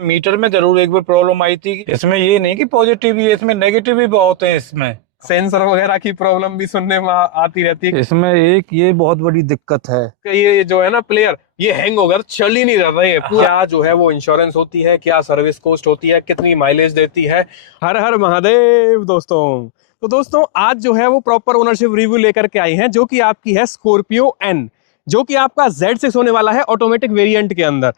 Metre में जरूर एक बार प्रॉब्लम आई थी। इसमें ये नहीं कि पॉजिटिव ही है, इसमें नेगेटिव भी बहुत है। इसमें सेंसर वगैरह की प्रॉब्लम भी सुनने में आती रहती है। इसमें एक ये बहुत बड़ी दिक्कत है कि ये जो है ना प्लेयर, ये हैंग हो गया तो चल ही नहीं रहा है। क्या जो है वो इंश्योरेंस होती है, क्या सर्विस कॉस्ट होती है, कितनी माइलेज देती है। हर हर महादेव दोस्तों। तो दोस्तों आज जो है वो प्रॉपर ओनरशिप रिव्यू लेकर के आई हैं, जो कि आपकी है स्कॉर्पियो एन, जो कि आपका Z6 होने वाला है ऑटोमेटिक वेरिएंट के अंदर।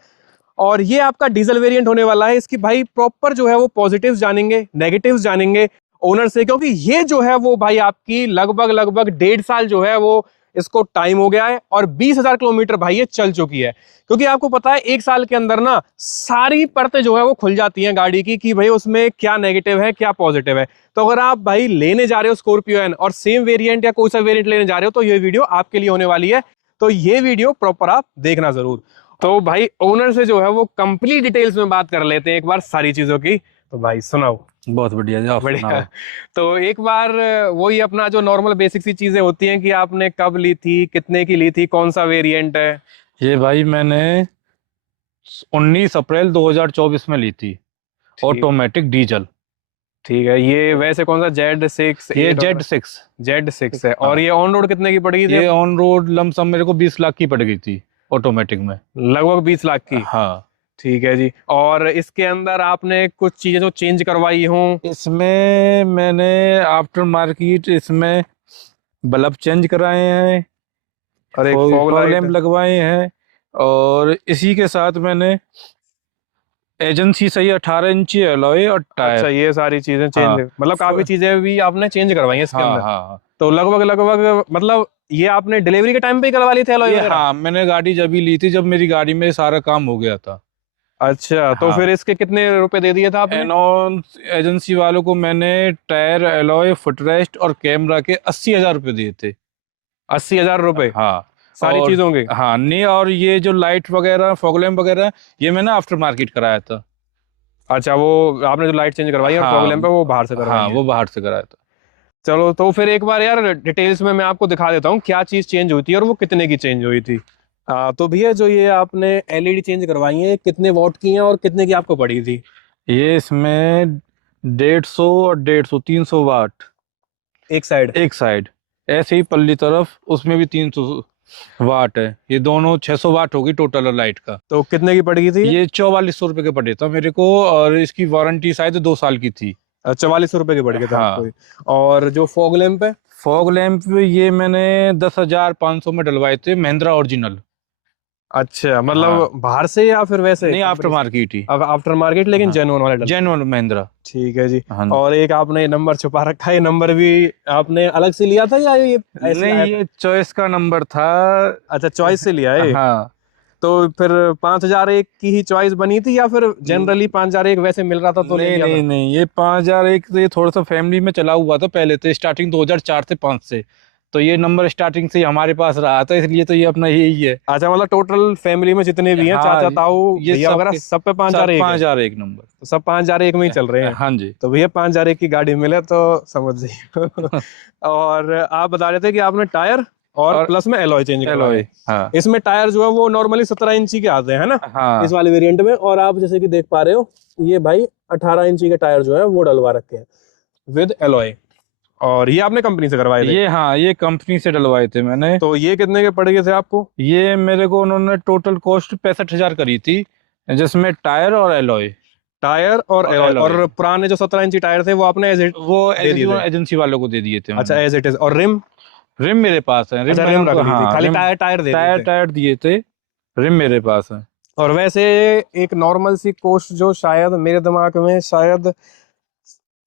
और ये आपका डीजल वेरिएंट होने वाला है। इसकी भाई प्रॉपर जो है वो पॉजिटिव्स जानेंगे, नेगेटिव्स जानेंगे ओनर से, क्योंकि ये जो है वो भाई आपकी लगभग लगभग 1.5 साल जो है वो इसको टाइम हो गया है और 20,000 किलोमीटर भाई ये चल चुकी है। क्योंकि आपको पता है 1 साल के अंदर ना सारी परतें जो है वो खुल जाती हैं गाड़ी की, कि भाई उसमें क्या नेगेटिव है क्या पॉजिटिव है। तो अगर आप भाई लेने जा रहे हो स्कॉर्पियो एन और सेम वेरिएंट या कोई सा वेरिएंट लेने जा रहे हो, तो ये वीडियो आपके लिए होने वाली है। तो ये वीडियो प्रॉपर आप देखना जरूर। तो भाई ओनर से जो है वो कंप्लीट डिटेल्स में बात कर लेते हैं एक बार सारी चीजों की। तो भाई सुनाओ। बहुत बढ़िया जी, आप बढ़िया। सुनाओ। तो एक बार वही अपना जो नॉर्मल बेसिक सी चीजें होती हैं कि आपने कब ली थी, कितने की ली थी, कौन सा वेरिएंट है। ये भाई मैंने 19 अप्रैल 2024 में ली थी, ठीक ऑटोमेटिक डीजल। ठीक है। ये वैसे कौन सा Z6? ये Z6। Z6 है। हाँ। और ये ऑन रोड कितने की पड़ गई थी? ये ऑन रोड लमसम मेरे को 20 लाख की पड़ गई थी ऑटोमेटिक में। लगभग 20 लाख की। हाँ। ठीक है जी। और इसके अंदर आपने कुछ चीजें जो चेंज करवाई हों? इसमें मैंने आफ्टर मार्केट इसमें बल्ब चेंज कराए हैं और एक फॉग फॉग लाइट लैंप लगवाए हैं, और इसी के साथ मैंने एजेंसी सही 18 इंची एलॉय और टायर। अच्छा, ये सारी चीजें चेंज हाँ। मतलब काफी चीजें भी आपने चेंज करवाई हैं इसके हाँ अंदर। हाँ। तो लगभग लगभग मतलब ये आपने डिलीवरी के टाइम पे ही करवा ली थी एलॉय ये वगैरह? हाँ, मैंने गाड़ी जब ही ली थी जब मेरी गाड़ी में सारा काम हो गया था। अच्छा, तो हाँ। फिर इसके कितने रुपए दे दिए था आपने? एनॉन एजेंसी वालों को मैंने टायर, एलॉय, फुटरेस्ट और कैमरा के 80,000 रुपये दिए थे। 80,000 रुपए हाँ। सारी और चीजों के? हाँ नहीं, और ये जो लाइट वगैरह फॉग लैंप वगैरह ये मैंने आफ्टर मार्केट कराया था। अच्छा, वो आपने जो लाइट चेंज करवाई है और फॉग हाँ। लैंप है वो बाहर से करवाई हाँ, है। वो बाहर से कराया था। चलो तो फिर एक बार यार डिटेल्स में मैं आपको दिखा देता हूँ क्या चीज चेंज हुई थी और वो कितने की चेंज हुई थी। तो भैया जो ये आपने एलईडी चेंज करवाई है कितने वॉट की हैं और कितने की आपको पड़ी थी? ये इसमें 150 और 150 300 वाट एक साइड? एक साइड। ऐसे ही पल्ली तरफ उसमें भी 300 वाट है। ये दोनों 600 वाट होगी टोटल लाइट का। तो कितने की पड़ गई थी? ये 4400 रुपये के पड़े था मेरे को, और इसकी वारंटी शायद 2 साल की थी। 44 रुपए के पड़ गए थे हाँ। आपको। और जो फॉग लैंप है? फॉग लैंप ये मैंने 10,500 में डलवाए थे, महिंद्रा ओरिजिनल। अच्छा, मतलब हाँ। बाहर से या फिर वैसे नहीं, आफ्टर कंपनी से? मार्केट ही। अब आफ्टर मार्केट लेकिन हाँ। जेन्युइन वाले जेन्युइन महिंद्रा। ठीक है जी। हाँ। और एक आपने नंबर छुपा रखा है, ये नंबर भी आपने अलग से लिया था या ये ऐसे नहीं, आया ये चॉइस का नंबर था। था? अच्छा, चॉइस से लिया है। हाँ। तो फिर 5001 की ही चॉइस बनी थी या फिर जनरली 5001 वैसे मिल रहा था तो ले नहीं लिया नहीं था? नहीं, ये 5001 तो ये थोड़ा सा फैमिली में चला हुआ था पहले, तो स्टार्टिंग 2004 से 5 से, तो ये नंबर स्टार्टिंग से ही हमारे पास रहा था, इसलिए तो ये अपना यही है। अच्छा, मतलब टोटल फैमिली में जितने भी हैं, हाँ, चाचा ताऊ ये भैया वगैरह, सब पे 5001 है? 5001 नंबर। तो सब 5001 में ही चल रहे हैं। हाँ जी। तो भैया 5001 की गाड़ी मिले तो समझ जाइए। और आप बता रहे थे कि आपने टायर और प्लस में एलॉय चेंज करवाए। एलॉय। हाँ। इसमें टायर जो है वो नॉर्मली 17 इंची के आते हैं ना, हाँ। इस वाले वेरिएंट में। और आप जैसे कि देख पा रहे हो ये भाई 18 इंची के टायर जो है वो डलवा रखे हैं विद एलॉय। और ये आपने कंपनी से करवाए थे? ये हाँ, ये कंपनी से डलवाए थे मैंने। तो ये कितने के पड़ गए थे आपको? ये मेरे को उन्होंने टोटल कॉस्ट 65,000 करी थी, जिसमें टायर और एलॉय। टायर और एलॉय। और पुराने जो 17 इंची टायर थे वो आपने एज इट वो दे दिए थे? एजेंसी वालों को दे दिए थे अच्छा, मैंने। As it is. और रिम? रिम मेरे पास है। अच्छा, मैंने रिम रख उनको- ली थी, हाँ, खाली रिम, टायर टायर दे दिए थे? टायर दिए थे। रिम मेरे पास है। और वैसे एक नॉर्मल सी कॉस्ट जो शायद मेरे दिमाग में शायद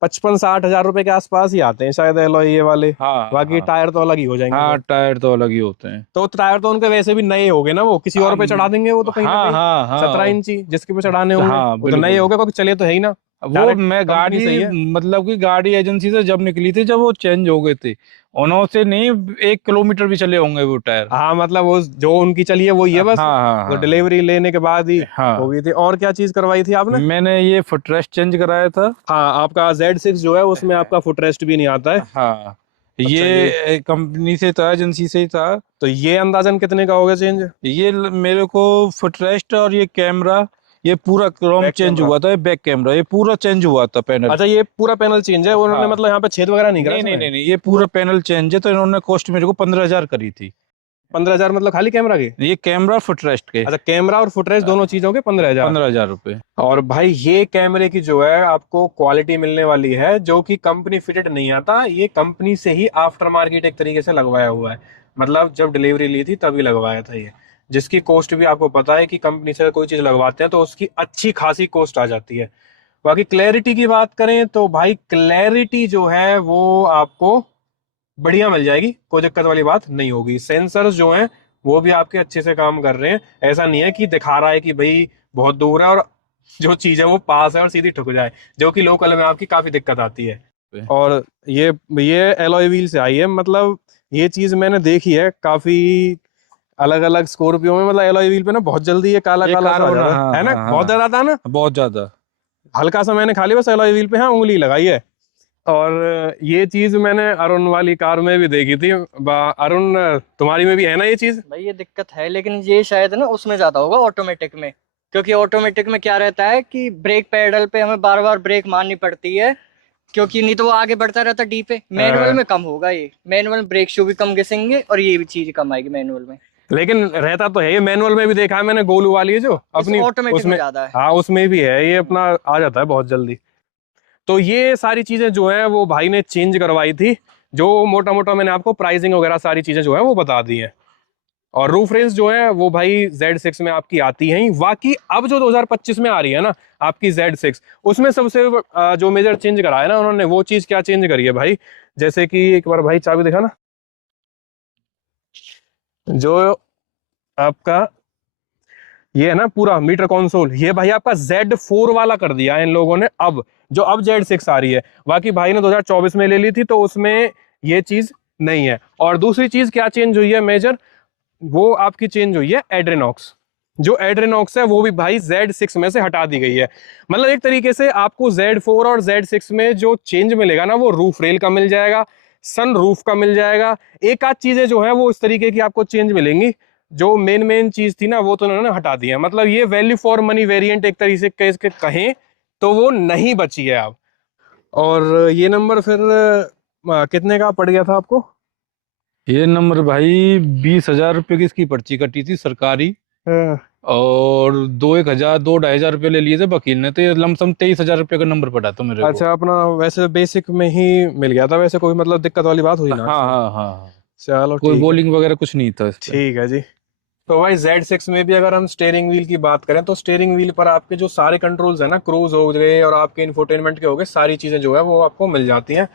55-60 हजार रुपए के आसपास ही आते हैं शायद एलॉय ये वाले। हाँ। बाकी हाँ। टायर तो अलग ही हो जाएंगे। हाँ, टायर तो अलग ही होते हैं। तो टायर तो उनके वैसे भी नए हो गए ना, वो किसी और पे चढ़ा देंगे वो तो कहीं ना हाँ कहीं। हाँ हाँ। 17 इंची जिसके पे चढ़ाने होंगे हाँ, वो तो बिल्कुल। नए हो गए, क्योंकि चले तो है ही ना। वो डायरेक्ट मैं कंपनी से ही गाड़ी है। मतलब कि गाड़ी एजेंसी से जब निकली थी, जब वो चेंज हो गए थे, उन्होंने से नहीं 1 किलोमीटर भी चले होंगे वो टायर। हाँ, मतलब वो जो उनकी चली है वो ये बस। हाँ हाँ तो हाँ। डिलीवरी लेने के बाद ही हाँ। हो गई थी। और क्या चीज करवाई थी आपने? मैंने ये फुटरेस्ट चेंज कराया था। हाँ, आपका Z6 जो है उसमें आपका फुटरेस्ट भी नहीं आता है। हाँ, अच्छा, ये कंपनी से था, एजेंसी से ही था। तो ये अंदाजन कितने का होगा चेंज? ये मेरे को फुटरेस्ट और ये कैमरा ये पूरा क्रोम बैक चेंज कैमरा। हुआ था, ये बैक कैमरा ये पूरा चेंज हुआ था पैनल। अच्छा, ये पूरा पैनल चेंज है, उन्होंने हाँ। मतलब यहाँ पे छेद वगैरह नहीं करा नहीं नहीं इसमें? नहीं नहीं, ये पूरा पैनल चेंज है, तो इन्होंने कॉस्ट मेरे को 15,000 करी थी। 15,000 मतलब खाली कैमरा के? ये कैमरा फुटरेस्ट के अच्छा, कैमरा और फुटरेस्ट दोनों चीजों के 15,000। 15,000 रुपए। और भाई ये कैमरे की जो है आपको क्वालिटी मिलने वाली है, जो कि कंपनी फिटेड नहीं आता, ये कंपनी से ही आफ्टर मार्केट एक तरीके से लगवाया हुआ है। मतलब जब डिलीवरी ली थी तभी लगवाया था ये, जिसकी कॉस्ट भी आपको पता है कि कंपनी से कोई चीज लगवाते हैं तो उसकी अच्छी खासी कॉस्ट आ जाती है। बाकी क्लैरिटी की बात करें तो भाई क्लैरिटी जो है वो आपको बढ़िया मिल जाएगी, कोई दिक्कत वाली बात नहीं होगी। सेंसर्स जो हैं वो भी आपके अच्छे से काम कर रहे हैं, ऐसा नहीं है कि दिखा रहा है कि भाई बहुत दूर है और जो चीज है वो पास है और सीधी ठुक जाए, जो कि लोकल में आपकी काफी दिक्कत आती है। और ये एलॉय व्हील से आई है, मतलब ये चीज मैंने देखी है काफी अलग अलग स्कॉर्पियो में, मतलब एलॉय व्हील पे ना बहुत जल्दी ये काला ये काला सा आ कार्बन, जाता हाँ, है ना, हाँ, बहुत हाँ। ज्यादा था ना, बहुत ज्यादा। हल्का सा मैंने खाली बस एलॉय व्हील पे हाँ उंगली लगाई है। और ये चीज मैंने अरुण वाली कार में भी देखी थी। अरुण तुम्हारी में भी है ना ये चीज? भाई ये दिक्कत है, लेकिन ये शायद ना उसमें ज्यादा होगा ऑटोमेटिक में, क्योंकि ऑटोमेटिक में क्या रहता है कि ब्रेक पैडल पे हमें बार बार ब्रेक मारनी पड़ती है, क्योंकि नहीं तो वो आगे बढ़ता रहता डी पे। मैनुअल में कम होगा, ये मैनुअल ब्रेक शू भी कम घिसेंगे और ये भी चीज कम आएगी मैनुअल में। लेकिन रहता तो है ये, मैनुअल में भी देखा है मैंने, गोलू वाली है जो अपनी, ऑटोमेटिक में उसमें ज्यादा है। हाँ उसमें भी है, ये अपना आ जाता है बहुत जल्दी। तो ये सारी चीजें जो है वो भाई ने चेंज करवाई थी, जो मोटा मोटा मैंने आपको प्राइसिंग वगैरह सारी चीजें जो है वो बता दी है। और रूफ रेंज जो है वो भाई Z6 में आपकी आती है ही। बाकी अब जो 2025 में आ रही है ना आपकी Z6, उसमें सबसे जो मेजर चेंज करा है ना उन्होंने, वो चीज क्या चेंज करी है भाई, जैसे कि एक बार भाई चाबी दिखा ना, जो आपका ये है ना पूरा मीटर कंसोल, ये भाई आपका Z4 वाला कर दिया है इन लोगों ने, अब जो अब Z6 आ रही है। बाकी भाई ने 2024 में ले ली थी तो उसमें ये चीज नहीं है। और दूसरी चीज क्या चेंज हुई है मेजर, वो आपकी चेंज हुई है एड्रेनॉक्स। जो एड्रेनॉक्स है वो भी भाई Z6 में से हटा दी गई है। मतलब एक तरीके से आपको Z4 और Z6 में जो चेंज मिलेगा ना वो रूफ रेल का मिल जाएगा, सन रूफ का मिल जाएगा, एक आध चीजें जो है वो इस तरीके की आपको चेंज मिलेंगी। जो मेन चीज थी ना वो तो उन्होंने हटा दी है। मतलब ये वैल्यू फॉर मनी वेरिएंट एक तरीके से कहें तो वो नहीं बची है अब। और ये नंबर फिर कितने का पड़ गया था आपको? ये नंबर भाई 20,000 रुपए की इसकी पर्ची कटी थी सरकारी, और 2,000 2,500 रुपये ले लिए थे वकील ने, तो ये लमसम 23,000 रुपये का नंबर पड़ा था मेरे को। अच्छा, अपना वैसे बेसिक में ही मिल गया था, वैसे कोई मतलब दिक्कत वाली बात हुई ना? हाँ हाँ हाँ, चलो कोई ठीक है। बॉलिंग वगैरह कुछ नहीं था इस पे। ठीक है जी। तो भाई Z6 में भी अगर हम स्टेयरिंग व्हील की बात करें तो स्टेयरिंग व्हील पर आपके जो सारे कंट्रोल्स है ना, क्रूज हो गए और आपके इंफोटेनमेंट के हो गए, सारी चीजें जो है वो आपको मिल जाती हैं।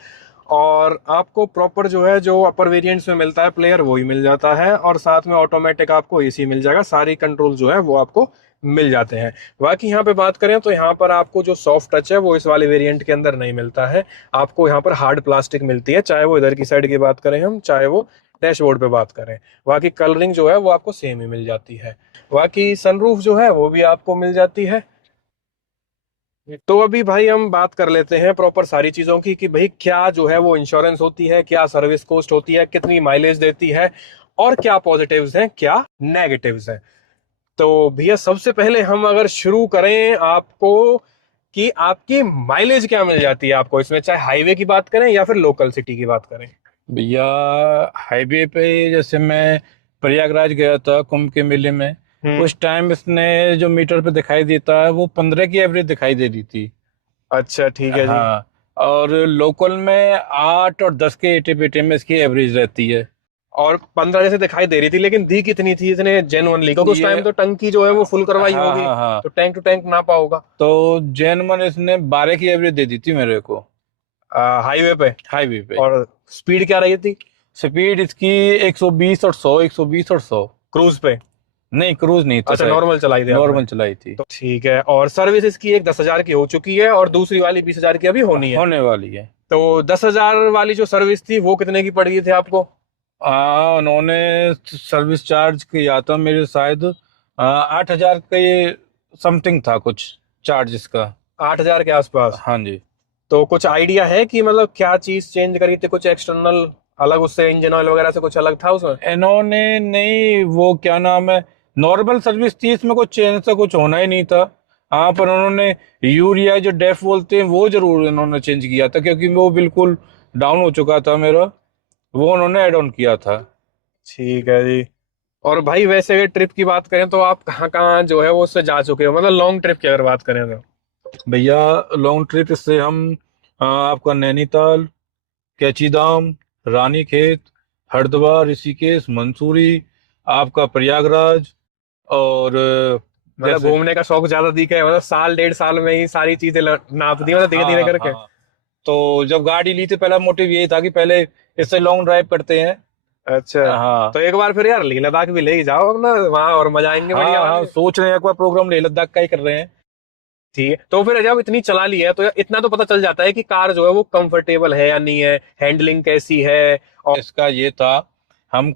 और आपको प्रॉपर जो है जो अपर वेरिएंट्स में मिलता है प्लेयर वो ही मिल जाता है, और साथ में ऑटोमेटिक आपको एसी मिल जाएगा, सारी कंट्रोल जो है वो आपको मिल जाते हैं। बाकी यहाँ पे बात करें तो यहाँ पर आपको जो सॉफ्ट टच है वो इस वाले वेरिएंट के अंदर नहीं मिलता है, आपको यहाँ पर हार्ड प्लास्टिक मिलती है, चाहे वो इधर की साइड की बात करें हम, चाहे वो डैशबोर्ड पे बात करें। बाकी कलरिंग जो है वो आपको सेम ही मिल जाती है। बाकी सनरूफ जो है वो भी आपको मिल जाती है। तो अभी भाई हम बात कर लेते हैं प्रॉपर सारी चीजों की कि भाई क्या जो है वो इंश्योरेंस होती है, क्या सर्विस कॉस्ट होती है, कितनी माइलेज देती है, और क्या पॉजिटिव्स हैं क्या नेगेटिव्स हैं। तो भैया सबसे पहले हम अगर शुरू करें आपको कि आपकी माइलेज क्या मिल जाती है आपको इसमें, चाहे हाईवे की बात करें या फिर लोकल सिटी की बात करें। भैया हाईवे पे जैसे मैं प्रयागराज गया था कुंभ के मेले में, उस टाइम इसने जो मीटर पे दिखाई देता है वो 15 की एवरेज दिखाई दे रही थी। अच्छा ठीक है जी। हाँ, और लोकल में 8 और 10 के एटे पेटे में इसकी एवरेज रहती है। और 15 जैसे दिखाई दे रही थी, लेकिन दी कितनी थी इसने जेन्युइनली, क्योंकि उस टाइम तो टंकी जो है वो फुल करवाई हाँ होगी, हाँ हाँ, तो टैंक टू टैंक नापा होगा। तो जेनवन इसने 12 की एवरेज दे दी थी मेरे को हाईवे पे। हाईवे पे। और स्पीड क्या रही थी? स्पीड इसकी 120 और 100, 120 और 100। क्रूज पे? नहीं, क्रूज नहीं था, अच्छा, नॉर्मल चलाई थी नॉर्मल आपने। चलाई थी। तो ठीक है। और सर्विस इसकी एक 10,000 की हो चुकी है और दूसरी वाली 20,000 की अभी होनी है। होने वाली है। तो 10,000 वाली जो सर्विस थी वो कितने की पड़ गई थी आपको? उन्होंने सर्विस चार्ज किया था मेरे शायद 8,000 का, ये समथिंग था कुछ चार्ज इसका। 8,000 के आसपास? हाँ जी। तो कुछ आइडिया है कि मतलब क्या चीज चेंज करी थी, कुछ एक्सटर्नल अलग, उससे इंजन ऑयल वगैरह से कुछ अलग था उसमें? इन्होंने नहीं, वो क्या नाम है, नॉर्मल सर्विस थी इसमें, कुछ चेंज से कुछ होना ही नहीं था। हाँ, पर उन्होंने यूरिया जो डेफ बोलते हैं वो जरूर इन्होंने चेंज किया था, क्योंकि वो बिल्कुल डाउन हो चुका था मेरा, वो उन्होंने ऐड ऑन किया था। ठीक है जी। और भाई वैसे अगर ट्रिप की बात करें तो आप कहाँ कहाँ जो है वो उससे जा चुके हो, मतलब लॉन्ग ट्रिप की अगर बात करें तो? भैया लॉन्ग ट्रिप इससे हम आपका नैनीताल, कैचीधाम, रानीखेत, हरिद्वार, ऋषिकेश, मंसूरी, आपका प्रयागराज, और मतलब जैसे घूमने का शौक ज्यादा दिखा है, मतलब साल 1.5 साल में ही सारी चीजें नाप दी, मतलब धीरे धीरे हाँ करके। हाँ, तो जब गाड़ी ली थी पहला मोटिव यही था कि पहले इससे लॉन्ग ड्राइव करते हैं। अच्छा, हाँ तो एक बार फिर यार लेह लद्दाख भी ले ही जाओ अपना, वहां और मजा आएंगे बढ़िया हाँ हाँ, वाले। सोच रहे हैं एक बार प्रोग्राम लेह लद्दाख का ही कर रहे हैं। ठीक है, तो फिर जब इतनी चला ली है तो यार इतना तो पता चल जाता है कि कार जो है वो कंफर्टेबल है या नहीं है, हैंडलिंग कैसी है। और इसका ये था, हम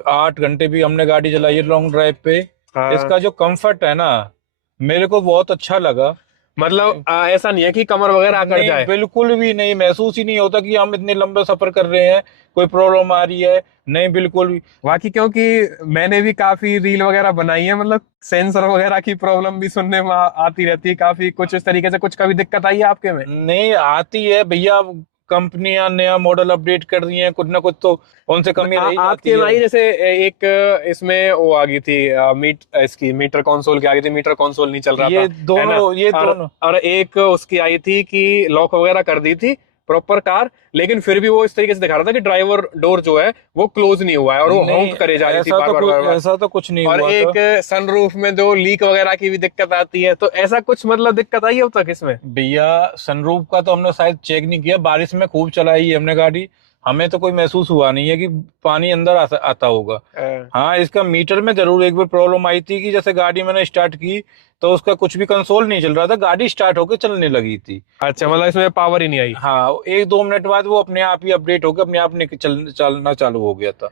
8 घंटे भी हमने गाड़ी चलाई है लॉन्ग ड्राइव पे। हाँ, इसका जो कंफर्ट है ना, मेरे को बहुत अच्छा लगा। मतलब ऐसा नहीं है कि कमर वगैरह अकड़ नहीं, जाए। बिल्कुल भी नहीं, महसूस ही नहीं होता कि हम इतने लंबे सफर कर रहे हैं, कोई प्रॉब्लम आ रही है, नहीं बिल्कुल भी। बाकी क्योंकि मैंने भी काफी रील वगैरह बनाई है, मतलब सेंसर वगैरह की प्रॉब्लम भी सुनने में आती रहती है काफी, कुछ इस तरीके से कुछ कभी दिक्कत आई है आपके में? नहीं आती है भैया, कंपनियां नया मॉडल अपडेट कर रही हैं, कुछ ना कुछ तो उनसे कमी रही जाती आपके में है। आई जैसे एक इसमें वो आ गई थी इसकी मीटर कंसोल की आ गई थी, मीटर कंसोल नहीं चल रहा था, ये है ना? दोनों, ये और दोनों। और एक उसकी आई थी कि लॉक वगैरह कर दी थी प्रॉपर कार, लेकिन फिर भी वो इस तरीके से दिखा रहा था कि ड्राइवर डोर जो है वो क्लोज नहीं हुआ है और वो नहीं, हॉन्क करे जा रही थी ऐसा बार तो बार कुछ, बार बार। ऐसा तो कुछ नहीं और हुआ था। एक सनरूफ में जो लीक वगैरह की भी दिक्कत आती है, तो ऐसा कुछ मतलब दिक्कत आई है अब तक इसमें? भैया सनरूफ का तो हमने शायद चेक नहीं किया, बारिश में खूब चलाई है हमने गाड़ी, हमें तो कोई महसूस हुआ नहीं है कि पानी अंदर आता होगा। हाँ, इसका मीटर में जरूर एक बार प्रॉब्लम आई थी कि जैसे गाड़ी मैंने स्टार्ट की तो उसका कुछ भी कंसोल नहीं चल रहा था, गाड़ी स्टार्ट होकर चलने लगी थी। अच्छा, मतलब इसमें पावर ही नहीं आई। हाँ, 1-2 मिनट बाद वो अपने आप ही अपडेट होकर अपने आप चलना चालू हो गया था।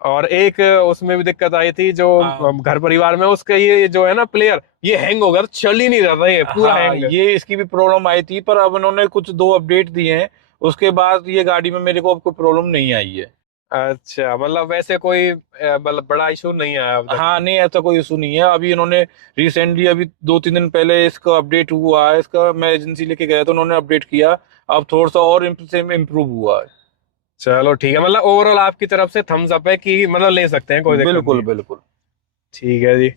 और एक उसमें भी दिक्कत आई थी जो हाँ घर परिवार में, उसका ये जो है ना प्लेयर, ये हैंग हो गया था, चल ही नहीं रहा था, ये पूरा हाँ, हैंग। ये इसकी भी प्रॉब्लम आई थी, पर अब उन्होंने कुछ 2 अपडेट दिए हैं, उसके बाद ये गाड़ी में मेरे को अब कोई प्रॉब्लम नहीं आई है। अच्छा, मतलब वैसे कोई मतलब बड़ा इशू नहीं आया अब तक? हाँ नहीं, ऐसा कोई इशू नहीं है। अभी इन्होंने रिसेंटली अभी 2-3 दिन पहले इसका अपडेट हुआ है, इसका मैं एजेंसी लेके गया था, उन्होंने अपडेट किया, अब थोड़ा सा और इम्प्रूव हुआ है। चलो ठीक है, मतलब ओवरऑल आपकी तरफ से थम्स अप है कि मतलब ले सकते हैं, कोई दिक्कत नहीं बिल्कुल है। बिल्कुल। ठीक है जी।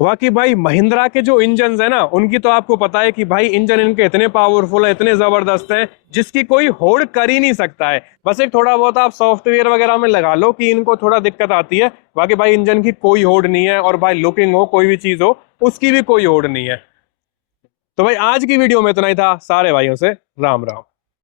बाकी भाई महिंद्रा के जो इंजन है ना, उनकी तो आपको पता है कि भाई इंजन इनके इतने पावरफुल है, इतने जबरदस्त हैं, जिसकी कोई होड़ कर ही नहीं सकता है। बस एक थोड़ा बहुत आप सॉफ्टवेयर वगैरह में लगा लो कि इनको थोड़ा दिक्कत आती है, बाकी भाई इंजन की कोई होड़ नहीं है। और भाई लुकिंग हो, कोई भी चीज हो, उसकी भी कोई होड़ नहीं है। तो भाई आज की वीडियो में इतना ही था। सारे भाइयों से राम राम।